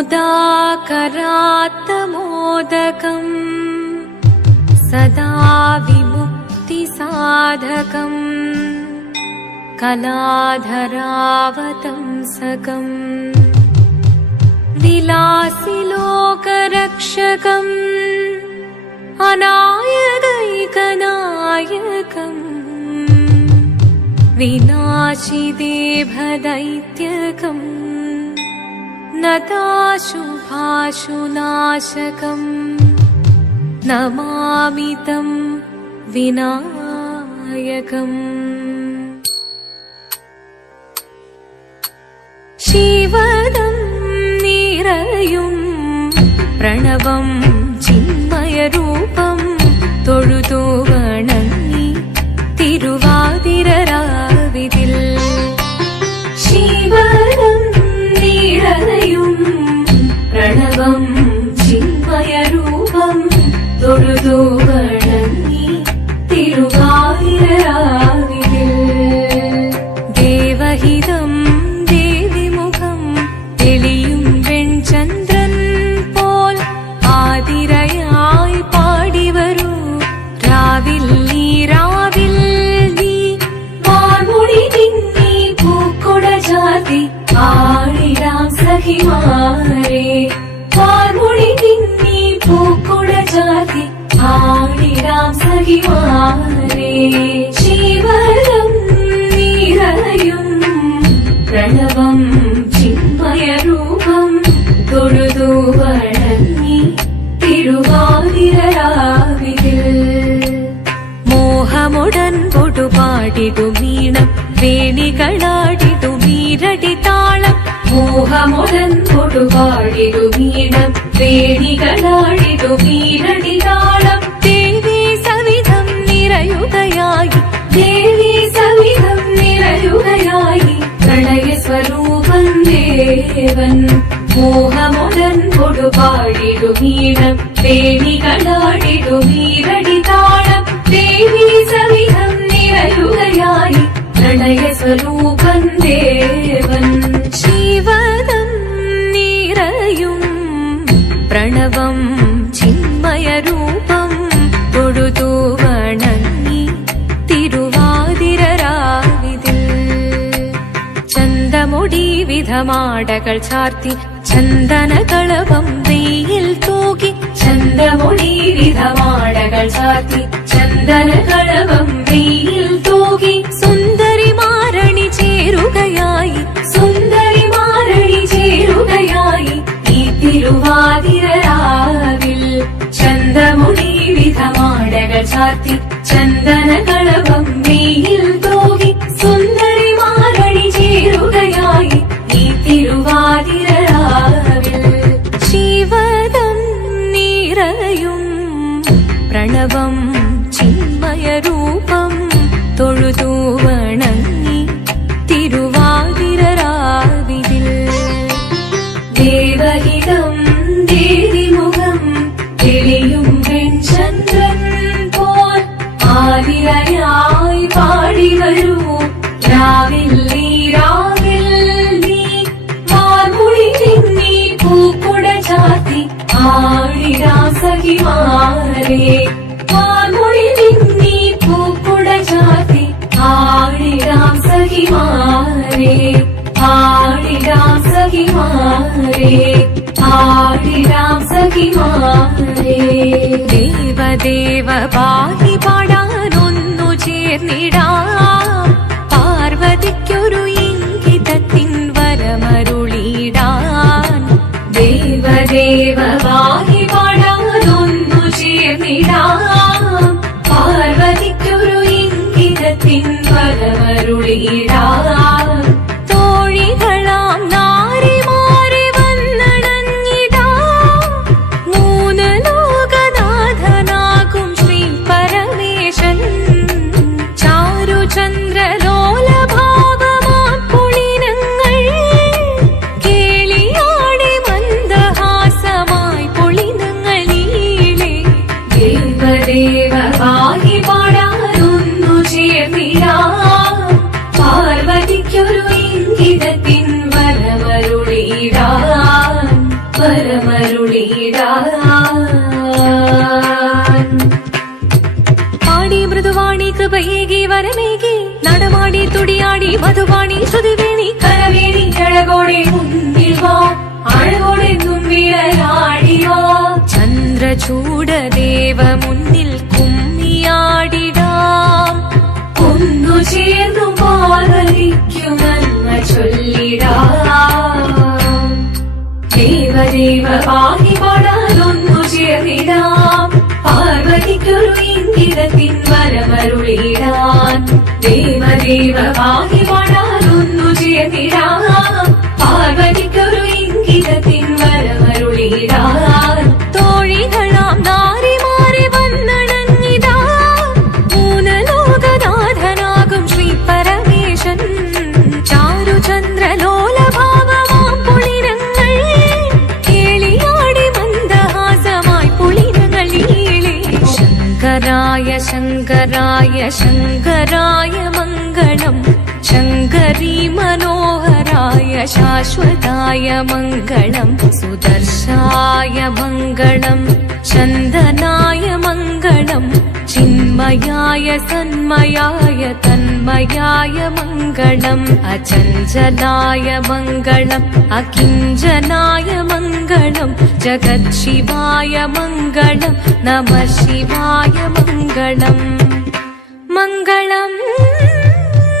मुदाकरात्तमोदकम् सदा विमुक्तिसाधकम् कलाधरावतंसकम् विलासिलोकरक्षकम् अनायकैकनायकम् विनाशिदेभदैत्यकम् नताशुभाशुनाशकम् नमामि तं विनायकम्। शिवदं निरयुं प्रणवं चिन्मयरूपं തൊഴുതു വണങ്ങി തിരുവാതിരരാവിതിൽ ശിവദം നിറയും പ്രണവം ചിന്മയരൂപം തൊഴുതു വണങ്ങി തിരുവാതിരരാവിതിൽ ദേവഹിതം ദേവിമുഖം തെളിയും വെൺചന്ദ്രൻ പോൽ ആതിരയായി പാടിവരൂ രാവിൽ നീ രാവിൽ നീ വാർമുടി തിങ്ങി പൂക്കുട ചാർത്തി ആടിടാം സഖിമാരെ വാർമുടി തിങ്ങി പൂക്കുട ചാർത്തി ആടിടാം സഖിമാരെ ശിവദം നിറയും പ്രണവം ചിന്മയരൂപം തൊഴുതു വണങ്ങി തിരുവാതിരരാവിതിൽ മോഹമുടൻ പൊടുപാടിടു വീണം വേണികളാടിടു വീരടി താളം മോഹമുടൻ പൊടുപാടിടു വീണം വേണികളാടിടു വീരടി താളം ദേവി സവിധം നിറയുകയായി ദേവി സവിധം നിറയുകയായി പ്രണയ സ്വരൂപൻ ദേവൻ മോഹമുടൻ പൊടുപാടിടു വീണം വേണികളാടിടു വീരടി താളം ദേവി സവിധം നിറയുകയായി പ്രണയ സ്വരൂപൻ ദേവൻ ശിവദം നിറയും പ്രണവം ചിന്മയരൂപം തൊഴുതു വണങ്ങി തിരുവാതിരരാവിതിൽ ചന്തമുടി വിധമാടകൾ ചാർത്തി ചന്ദനകളവം വെയിൽ തൂകി ചന്തമുടി വിധമാടകൾ ചാർത്തി ചന്ദനകളവം വെയിൽ തൂകി സുന്ദരിമാരണി ചേരുകയായി സുന്ദരിമാരണി ചേരുകയായി ഈ തിരുവാതിരരാവിൽ ചന്തമുടി വിധമാടകൾ ചാർത്തി ചന്ദനകളവം വെയിൽ തൂകി സുന്ദരിമാരണി ചേരുകയായി ഈ തിരുവാതിരരാവിൽ ശിവദം നിറയും പ്രണവം ചിന്മയരൂപം തൊഴുതു വണങ്ങി തിരുവാതിരരാവിതിൽ ദേവഹിതം ദേവിമുഖം തെളിയും വെൺചന്ദ്രൻ പോൽ ആതിരയായി പാടിവരൂ രാവിൽ നീ രാവിൽ നീ വാർമുടി തിങ്ങി പൂക്കുട ചാർത്തി ആടിടാം സഖിമാരെ വാർമുടി തിങ്ങി പൂക്കുട ചാർത്തി ആടിടാം സഖിമാരെ ആടിടാം സഖിമാരെ ആടിടാം സഖിമാരെ ദേവദേവ പാടി പാടാനൊന്നു ചേർന്നിടാം പാർവതിക്കൊരു ഇംഗിതത്തിൻ വരമരുളിടാൻ ദേവദേവ പാടി പാടാനൊന്നു ചേർന്നിടാം പാർവതിക്കൊരു ഇംഗിതത്തിൻ വരമരുളിടാൻ തോഴികളാം നാരിമാരെ വന്നണഞ്ഞിടാം മൂന്ന് ലോകനാഥനാകും ശ്രീ പരമേശൻ ചാരുചന്ദ്രലോലഭാവമാം പുളിനങ്ങൾ കേളിയാടി മന്ദഹാസമായി പുളിനങ്ങൾ നീളെ ദേവദേവ പാടി പാടാനൊന്നു ചേർന്നിടാം കൃപയേകി വരമേകി നടമാടി തുടിയാടി മധുവാണി ശ്രുതിവേണി കരവേണി അഴകോടെ മുന്നിൽ വാ അഴകോടെന്നും വിളയാടിയോ ചന്ദ്രചൂടദേവ മുന്നിൽ കുമ്മിയാടിടാം ഒന്നു ചേർന്നു പാർവതിക്കു നന്മ ചൊല്ലിടാം ദേവദേവ പാഹി പാടാനൊന്നു ചേർന്നിടാം പാർവതിക്കൊരു ഇംഗിതത്തിൻ വരമരുളിടാൻ ദേവദേവ പാഹി പാടാനൊന്നു ചേർന്നിടാം പാർവതിക്കൊരു ഇംഗിതത്തിൻ വരമരുളിടാൻ തോഴികളാം നാരിമാരെ വന്നണങ്ങിടാ മൂന്ന് ലോകനാഥനാകും ശ്രീ പരമേശൻ ചാരുചന്ദ്രലോലഭാവമാം പൊളിരങ്ങൾ കേളിയാടി മന്ദഹാസമായി പൊളിരങ്ങൾ ഈളേ ശങ്കരായ ശങ്കരായ ശങ്കരായ മംഗളം ശങ്കരീ മനോഹരായ ശാശ്വതായ മംഗളം സുദർശായ മംഗളം ചന്ദനായ മംഗളം ചിന്മയായ സന്മയായ തന്മയായ മംഗളം അചഞ്ചലായ മംഗളം അകിഞ്ചനായ മംഗളം ജഗത്ശിവായ മംഗളം നമഃ ശിവായ മംഗളം മംഗളം